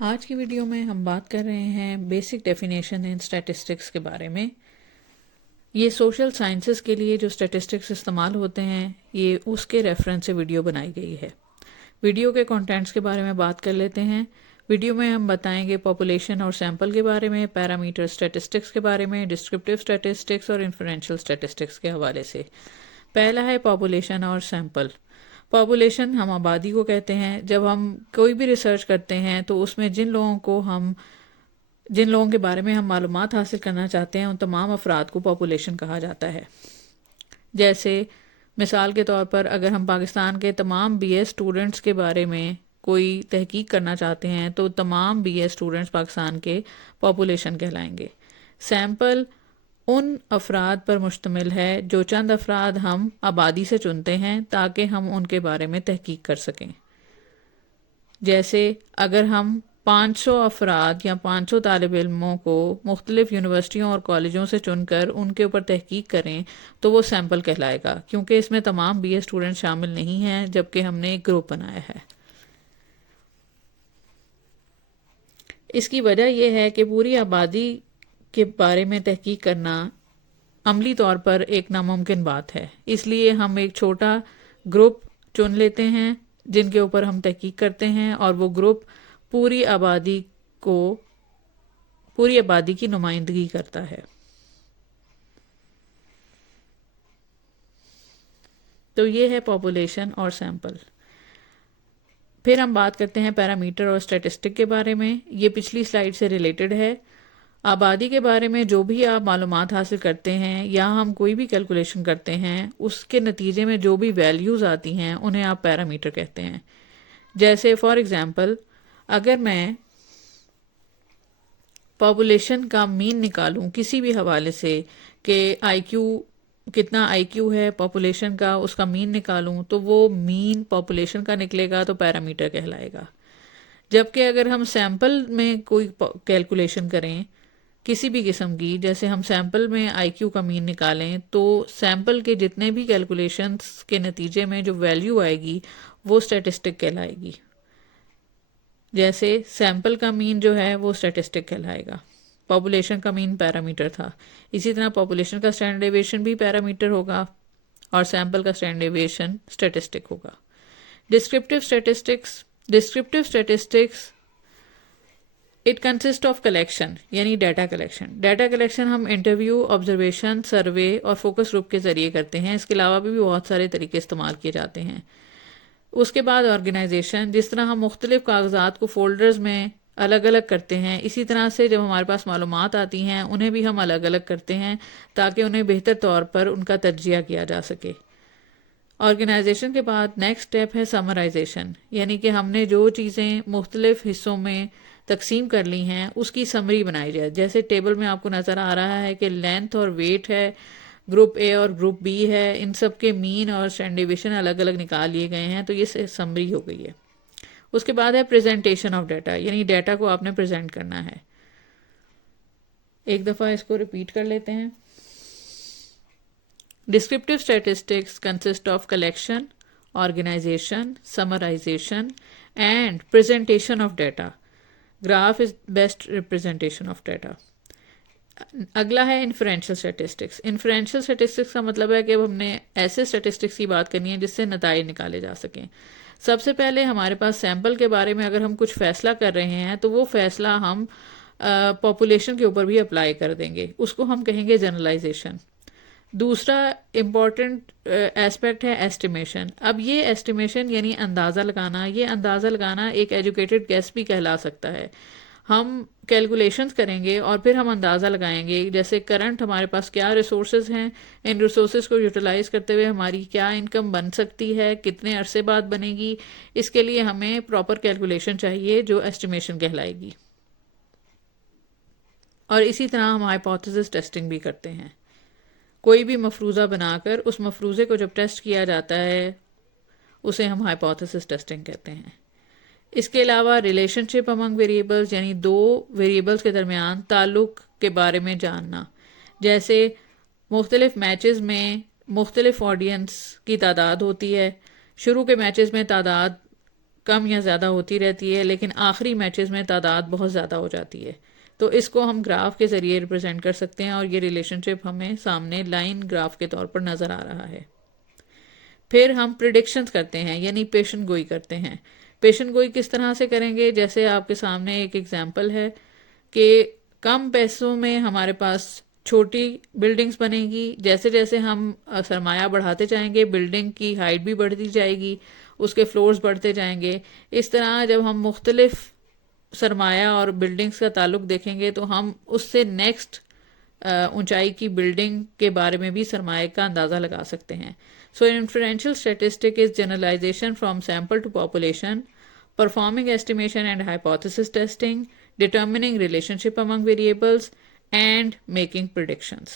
آج کی ویڈیو میں ہم بات کر رہے ہیں بیسک ڈیفینیشن ان اسٹیٹسٹکس کے بارے میں۔ یہ سوشل سائنسز کے لیے جو اسٹیٹسٹکس استعمال ہوتے ہیں یہ اس کے ریفرنس سے ویڈیو بنائی گئی ہے۔ ویڈیو کے کنٹینٹس کے بارے میں بات کر لیتے ہیں۔ ویڈیو میں ہم بتائیں گے پاپولیشن اور سیمپل کے بارے میں، پیرامیٹر اسٹیٹسٹکس کے بارے میں، ڈسکرپٹیو اسٹیٹسٹکس اور انفرینشیل اسٹیٹسٹکس کے حوالے سے۔ پہلا ہے پاپولیشن اور سیمپل۔ پاپولیشن ہم آبادی کو کہتے ہیں۔ جب ہم کوئی بھی ریسرچ کرتے ہیں تو اس میں جن لوگوں کے بارے میں ہم معلومات حاصل کرنا چاہتے ہیں ان تمام افراد کو پاپولیشن کہا جاتا ہے۔ جیسے مثال کے طور پر اگر ہم پاکستان کے تمام بی اے اسٹوڈنٹس کے بارے میں کوئی تحقیق کرنا چاہتے ہیں تو تمام بی اے اسٹوڈنٹس پاکستان کے پاپولیشن کہلائیں گے۔ سیمپل ان افراد پر مشتمل ہے جو چند افراد ہم آبادی سے چنتے ہیں تاکہ ہم ان کے بارے میں تحقیق کر سکیں۔ جیسے اگر ہم 500 افراد یا 500 طالب علموں کو مختلف یونیورسٹیوں اور کالجوں سے چن کر ان کے اوپر تحقیق کریں تو وہ سیمپل کہلائے گا، کیونکہ اس میں تمام بی اے اسٹوڈنٹ شامل نہیں ہیں جبکہ ہم نے ایک گروپ بنایا ہے۔ اس کی وجہ یہ ہے کہ پوری آبادی کے بارے میں تحقیق کرنا عملی طور پر ایک ناممکن بات ہے، اس لیے ہم ایک چھوٹا گروپ چن لیتے ہیں جن کے اوپر ہم تحقیق کرتے ہیں، اور وہ گروپ پوری آبادی کی نمائندگی کرتا ہے۔ تو یہ ہے پاپولیشن اور سیمپل۔ پھر ہم بات کرتے ہیں پیرامیٹر اور اسٹیٹسٹک کے بارے میں۔ یہ پچھلی سلائیڈ سے ریلیٹڈ ہے۔ آبادی کے بارے میں جو بھی آپ معلومات حاصل کرتے ہیں یا ہم کوئی بھی کیلکولیشن کرتے ہیں اس کے نتیجے میں جو بھی ویلیوز آتی ہیں انہیں آپ پیرامیٹر کہتے ہیں۔ جیسے فار ایگزامپل اگر میں پاپولیشن کا مین نکالوں کسی بھی حوالے سے کہ کتنا آئی کیو ہے پاپولیشن کا، اس کا مین نکالوں تو وہ مین پاپولیشن کا نکلے گا تو پیرامیٹر کہلائے گا۔ جبکہ اگر ہم سیمپل میں کوئی کیلکولیشن کریں کسی بھی قسم کی، جیسے ہم سیمپل میں آئی کیو کا مین نکالیں تو سیمپل کے جتنے بھی کیلکولیشنز کے نتیجے میں جو ویلیو آئے گی وہ اسٹیٹسٹک کہلائے گی۔ جیسے سیمپل کا مین جو ہے وہ اسٹیٹسٹک کہلائے گا، پاپولیشن کا مین پیرامیٹر تھا۔ اسی طرح پاپولیشن کا اسٹینڈرڈ ڈیویشن بھی پیرامیٹر ہوگا اور سیمپل کا اسٹینڈرڈ ڈیویشن اسٹیٹسٹک ہوگا۔ Descriptive statistics it consist of collection, یعنی ڈیٹا کلیکشن۔ ڈیٹا کلیکشن ہم انٹرویو، آبزرویشن، سروے اور فوکس گروپ کے ذریعے کرتے ہیں۔ اس کے علاوہ بھی بہت سارے طریقے استعمال کیے جاتے ہیں۔ اس کے بعد آرگنائزیشن، جس طرح ہم مختلف کاغذات کو فولڈرز میں الگ الگ کرتے ہیں، اسی طرح سے جب ہمارے پاس معلومات آتی ہیں انہیں بھی ہم الگ الگ کرتے ہیں تاکہ انہیں بہتر طور پر ان کا تجزیہ کیا جا سکے۔ آرگنائزیشن کے بعد نیکسٹ اسٹیپ ہے سمرائزیشن، یعنی کہ ہم نے جو چیزیں مختلف حصوں میں تقسیم کر لی ہیں اس کی سمری بنائی جائے۔ جیسے ٹیبل میں آپ کو نظر آ رہا ہے کہ لینتھ اور ویٹ ہے، گروپ اے اور گروپ بی ہے، ان سب کے مین اور اسٹینڈرڈ ڈیویشن الگ الگ نکال لیے گئے ہیں، تو یہ سمری ہو گئی ہے۔ اس کے بعد ہے پریزنٹیشن آف ڈیٹا، یعنی ڈیٹا کو آپ نے پریزنٹ کرنا ہے۔ ایک دفعہ اس کو ریپیٹ کر لیتے ہیں۔ Descriptive statistics consist of collection, organisation, summarisation and presentation of data. Graph is best representation of data. اگلا ہے انفرینشیل اسٹیٹسٹکس۔ انفرینشیل اسٹیٹسٹکس کا مطلب ہے کہ اب ہم نے ایسے اسٹیٹسٹکس کی بات کرنی ہے جس سے نتائج نکالے جا سکیں۔ سب سے پہلے ہمارے پاس سیمپل کے بارے میں اگر ہم کچھ فیصلہ کر رہے ہیں تو وہ فیصلہ ہم پاپولیشن کے اوپر بھی اپلائی کر دیں گے، اس کو ہم کہیں گے جنرلائزیشن۔ دوسرا امپورٹنٹ ایسپیکٹ ہے ایسٹیمیشن۔ اب یہ ایسٹیمیشن یعنی اندازہ لگانا، یہ اندازہ لگانا ایک ایجوکیٹڈ گیس بھی کہلا سکتا ہے۔ ہم کیلکولیشنز کریں گے اور پھر ہم اندازہ لگائیں گے، جیسے کرنٹ ہمارے پاس کیا ریسورسز ہیں، ان ریسورسز کو یوٹیلائز کرتے ہوئے ہماری کیا انکم بن سکتی ہے، کتنے عرصے بعد بنے گی۔ اس کے لیے ہمیں پراپر کیلکولیشن چاہیے جو ایسٹیمیشن کہلائے گی۔ اور اسی طرح ہم ہائپوتھیسس ٹیسٹنگ بھی کرتے ہیں۔ کوئی بھی مفروضہ بنا کر اس مفروضے کو جب ٹیسٹ کیا جاتا ہے اسے ہم ہائپوتھیسس ٹیسٹنگ کہتے ہیں۔ اس کے علاوہ ریلیشن شپ امنگ ویریبلز، یعنی دو ویریبلز کے درمیان تعلق کے بارے میں جاننا۔ جیسے مختلف میچز میں مختلف آڈینس کی تعداد ہوتی ہے، شروع کے میچز میں تعداد کم یا زیادہ ہوتی رہتی ہے، لیکن آخری میچز میں تعداد بہت زیادہ ہو جاتی ہے. تو اس کو ہم گراف کے ذریعے ریپرزینٹ کر سکتے ہیں، اور یہ ریلیشن شپ ہمیں سامنے لائن گراف کے طور پر نظر آ رہا ہے. پھر ہم پریڈکشنز کرتے ہیں، یعنی پیشن گوئی کرتے ہیں. پیشن گوئی کس طرح سے کریں گے؟ جیسے آپ کے سامنے ایک ایگزامپل ہے کہ کم پیسوں میں ہمارے پاس چھوٹی بلڈنگز بنے گی. جیسے جیسے ہم سرمایہ بڑھاتے جائیں گے، بلڈنگ کی ہائٹ بھی بڑھتی جائے گی، اس کے فلورز بڑھتے جائیں گے. اس طرح جب ہم مختلف سرمایہ اور بلڈنگز کا تعلق دیکھیں گے تو ہم اس سے نیکسٹ اونچائی کی بلڈنگ کے بارے میں بھی سرمایہ کا اندازہ لگا سکتے ہیں. So inferential statistic is generalisation from sample to population, performing estimation and hypothesis testing, determining relationship among variables, and making predictions.